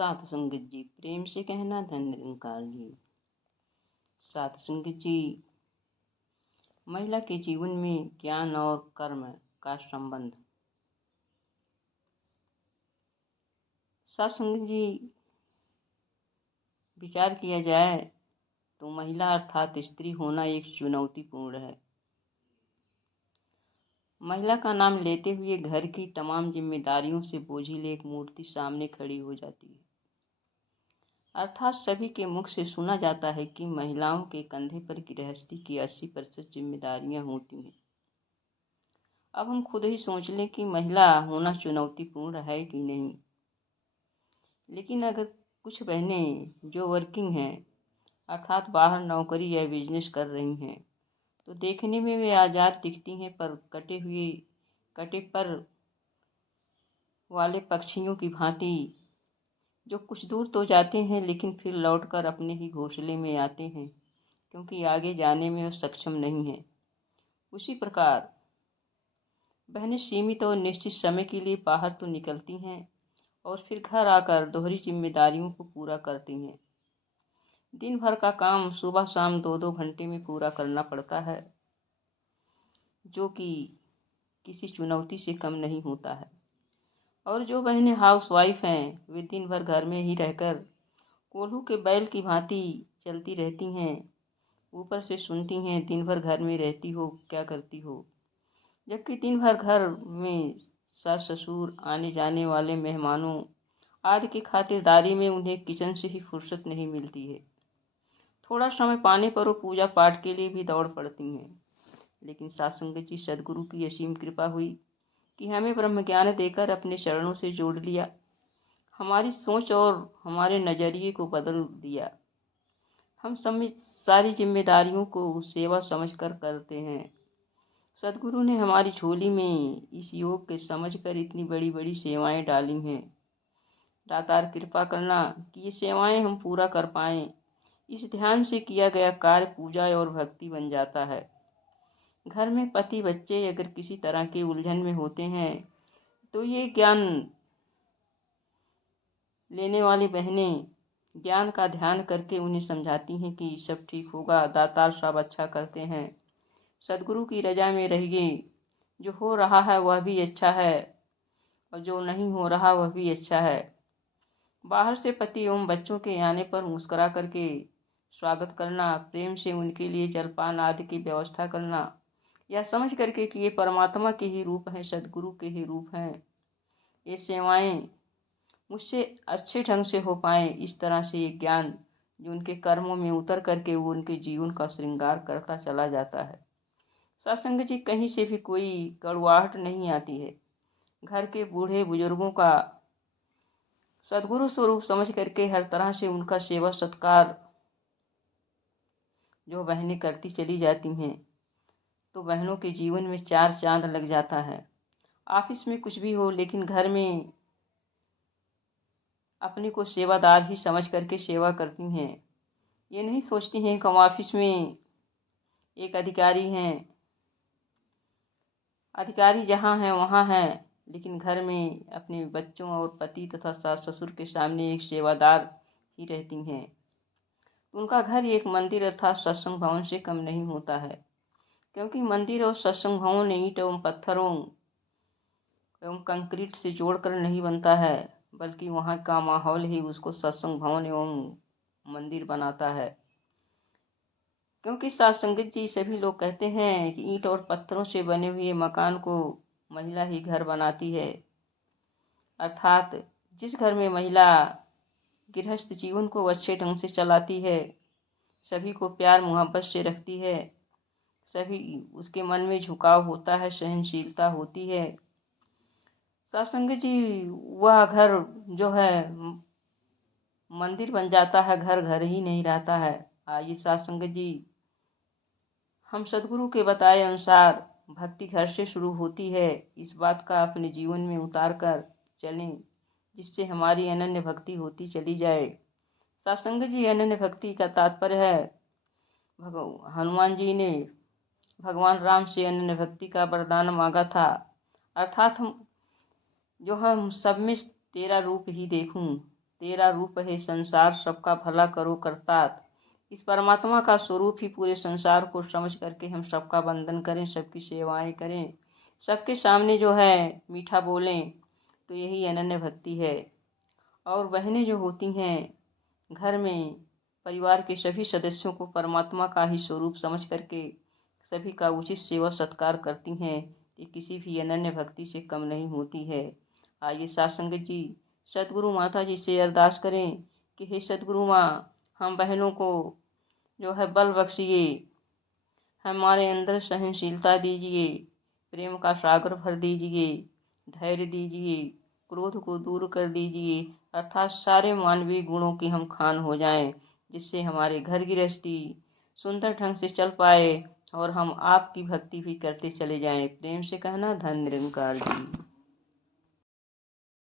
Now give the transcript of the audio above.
सात संगत जी प्रेम से कहना धन निरंकार जी। सात संगत जी, महिला के जीवन में ज्ञान और कर्म का संबंध। सात संगत जी, विचार किया जाए तो महिला अर्थात स्त्री होना एक चुनौतीपूर्ण है। महिला का नाम लेते हुए घर की तमाम जिम्मेदारियों से बोझिल एक मूर्ति सामने खड़ी हो जाती है। अर्थात सभी के मुख से सुना जाता है कि महिलाओं के कंधे पर गृहस्थी की 80% जिम्मेदारियां होती हैं। अब हम खुद ही सोच लें कि महिला होना चुनौतीपूर्ण है कि नहीं। लेकिन अगर कुछ बहनें जो वर्किंग हैं अर्थात बाहर नौकरी या बिजनेस कर रही हैं तो देखने में वे आज़ाद दिखती हैं, पर कटे पर वाले पक्षियों की भांति जो कुछ दूर तो जाते हैं लेकिन फिर लौटकर अपने ही घोंसले में आते हैं, क्योंकि आगे जाने में वो सक्षम नहीं है। उसी प्रकार बहनें सीमित और निश्चित समय के लिए बाहर तो निकलती हैं और फिर घर आकर दोहरी जिम्मेदारियों को पूरा करती हैं। दिन भर का काम सुबह शाम 2-2 घंटे में पूरा करना पड़ता है, जो कि किसी चुनौती से कम नहीं होता है। और जो बहनें हाउसवाइफ हैं वे दिन भर घर में ही रहकर कोल्हू के बैल की भांति चलती रहती हैं। ऊपर से सुनती हैं दिन भर घर में रहती हो, क्या करती हो, जबकि दिन भर घर में सास ससुर आने जाने वाले मेहमानों आदि की खातिरदारी में उन्हें किचन से ही फुर्सत नहीं मिलती है। थोड़ा समय पाने पर वो पूजा पाठ के लिए भी दौड़ पड़ती हैं। लेकिन सत्संग जी, सदगुरु की असीम कृपा हुई कि हमें ब्रह्म ज्ञान देकर अपने चरणों से जोड़ लिया, हमारी सोच और हमारे नज़रिए को बदल दिया। हम सारी जिम्मेदारियों को सेवा समझकर करते हैं। सदगुरु ने हमारी झोली में इस योग के समझकर इतनी बड़ी बड़ी सेवाएं डाली हैं। दातार कृपा करना कि ये सेवाएं हम पूरा कर पाएं। इस ध्यान से किया गया कार्य पूजा और भक्ति बन जाता है। घर में पति बच्चे अगर किसी तरह के उलझन में होते हैं तो ये ज्ञान लेने वाली बहनें ज्ञान का ध्यान करके उन्हें समझाती हैं कि सब ठीक होगा, दातार सब अच्छा करते हैं, सदगुरु की रजा में रहिए, जो हो रहा है वह भी अच्छा है और जो नहीं हो रहा वह भी अच्छा है। बाहर से पति एवं बच्चों के आने पर मुस्कुरा करके स्वागत करना, प्रेम से उनके लिए जलपान आदि की व्यवस्था करना, या समझ करके कि ये परमात्मा के ही रूप हैं, सदगुरु के ही रूप हैं, ये सेवाएं मुझसे अच्छे ढंग से हो पाए, इस तरह से ये ज्ञान जो उनके कर्मों में उतर करके वो उनके जीवन का श्रृंगार करता चला जाता है। सत्संग जी, कहीं से भी कोई कड़वाहट नहीं आती है। घर के बूढ़े बुजुर्गों का सदगुरु स्वरूप समझ करके हर तरह से उनका सेवा सत्कार जो बहनें करती चली जाती हैं तो बहनों के जीवन में 4 चांद लग जाता है। ऑफिस में कुछ भी हो लेकिन घर में अपने को सेवादार ही समझ करके सेवा करती हैं। ये नहीं सोचती हैं कि हम ऑफिस में एक अधिकारी हैं, अधिकारी जहाँ हैं वहाँ हैं, लेकिन घर में अपने बच्चों और पति तथा सास ससुर के सामने एक सेवादार ही रहती हैं। उनका घर एक मंदिर अर्थात सत्संग भवन से कम नहीं होता है, क्योंकि मंदिर और सत्संग भवन ईंट एवं पत्थरों एवं कंक्रीट से जोड़कर नहीं बनता है, बल्कि वहाँ का माहौल ही उसको सत्संग भवन एवं मंदिर बनाता है। क्योंकि सत्संगत जी, सभी लोग कहते हैं कि ईंट और पत्थरों से बने हुए मकान को महिला ही घर बनाती है। अर्थात जिस घर में महिला गृहस्थ जीवन को अच्छे ढंग से चलाती है, सभी को प्यार मोहब्बत से रखती है, सभी उसके मन में झुकाव होता है, सहनशीलता होती है, सत्संग जी, वह घर जो है मंदिर बन जाता है, घर घर ही नहीं रहता है। आइए सत्संग जी, हम सदगुरु के बताए अनुसार भक्ति घर से शुरू होती है, इस बात का अपने जीवन में उतार कर चलें, जिससे हमारी अनन्य भक्ति होती चली जाए। सत्संग जी, अनन्य भक्ति का तात्पर्य है हनुमान जी ने भगवान राम से अनन्य भक्ति का वरदान मांगा था, अर्थात हम सब में तेरा रूप ही देखूं, तेरा रूप है संसार, सबका भला करो करतार। इस परमात्मा का स्वरूप ही पूरे संसार को समझ करके हम सबका वंदन करें, सबकी सेवाएं करें, सबके सामने जो है मीठा बोलें, तो यही अनन्य भक्ति है। और बहनें जो होती हैं घर में परिवार के सभी सदस्यों को परमात्मा का ही स्वरूप समझ करके सभी का उचित सेवा सत्कार करती हैं, ये किसी भी अनन्य भक्ति से कम नहीं होती है। आइए साथ संगत जी सतगुरु माता जी से अरदास करें कि हे सतगुरु माँ, हम बहनों को जो है बल बख्शिए, हमारे अंदर सहनशीलता दीजिए, प्रेम का सागर भर दीजिए, धैर्य दीजिए, क्रोध को दूर कर दीजिए, अर्थात सारे मानवीय गुणों की हम खान हो जाएं, जिससे हमारे घर गृहस्थी सुंदर ढंग से चल पाए और हम आपकी भक्ति भी करते चले जाएं। प्रेम से कहना धन निरंकार जी।